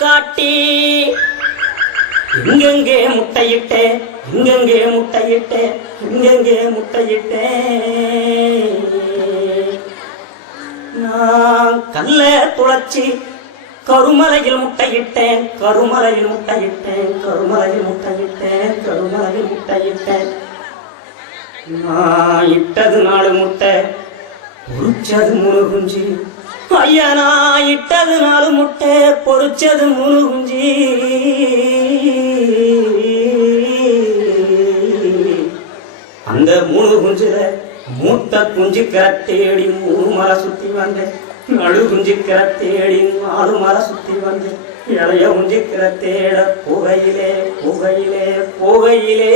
காட்டி எங்கெங்கே முட்டையிட்டேன்? இங்கெங்கே முட்டையிட்டேன் இங்கெங்கே முட்டையிட்டேன் நான் கல்ல துளச்சி கருமலையில் முட்டையிட்டேன் கருமலையில் முட்டையிட்டேன் கருமலையில் முட்டையிட்டேன் கருமலையில் முட்டையிட்டேன். நான் இட்டது நாலு முட்டை பொறிச்சது மூணு குஞ்சு. ஐயா நான் இட்டது நாலு முட்டை பொறிச்சது மூணு குஞ்சு. அந்த மூணு குஞ்சுல மூத்த குஞ்சு தேடி மூணு மலை சுத்தி வந்தேன் நடு குஞ்சுக்கிற தேடி நாலு மலை சுத்தி வந்தேன் இளைய குஞ்சு தேட புகையிலே புகையிலே புகையிலே.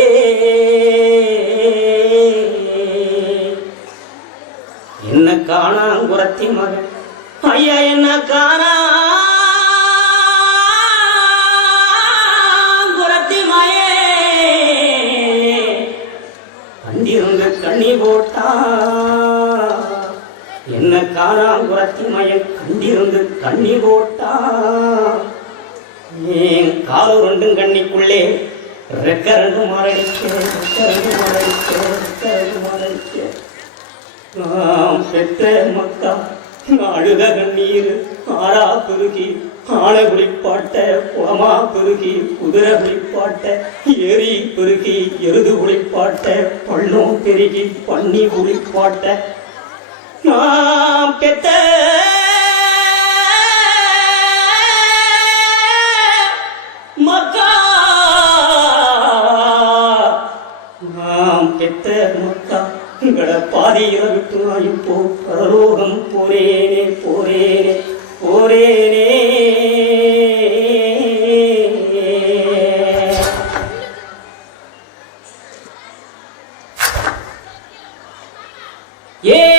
என்ன காணாங்குரத்தி மகன்? ஐயா என்ன காணா காணாங்குரத்தி கண்டிருந்து கண்ணி போட்டா. ஏன் காலு ரெண்டும் கண்ணிக்குள்ளே ரெக்க ரெண்டு மாரடிக்க ரெக்க ரெண்டு ரெக்க ரெண்டு மாரடிக்க நாம் பெற்ற மக்கா அழுத கண்ணீர் ஆறா பெருகி ஆளை குளிப்பாட்ட குளமா பெருகி குதிரை குளிப்பாட்ட எரி பெருகி எருது குளிப்பாட்ட பள்ளம் பெருகி பன்னி குளிப்பாட்ட. நாம் பெற்ற நாம் முத்தா உங்கள பாதியில விட்டு நான் இப்போ பரலோகம் போரேனே போரேனே போரேனே ஏ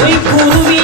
ওই পূর্বী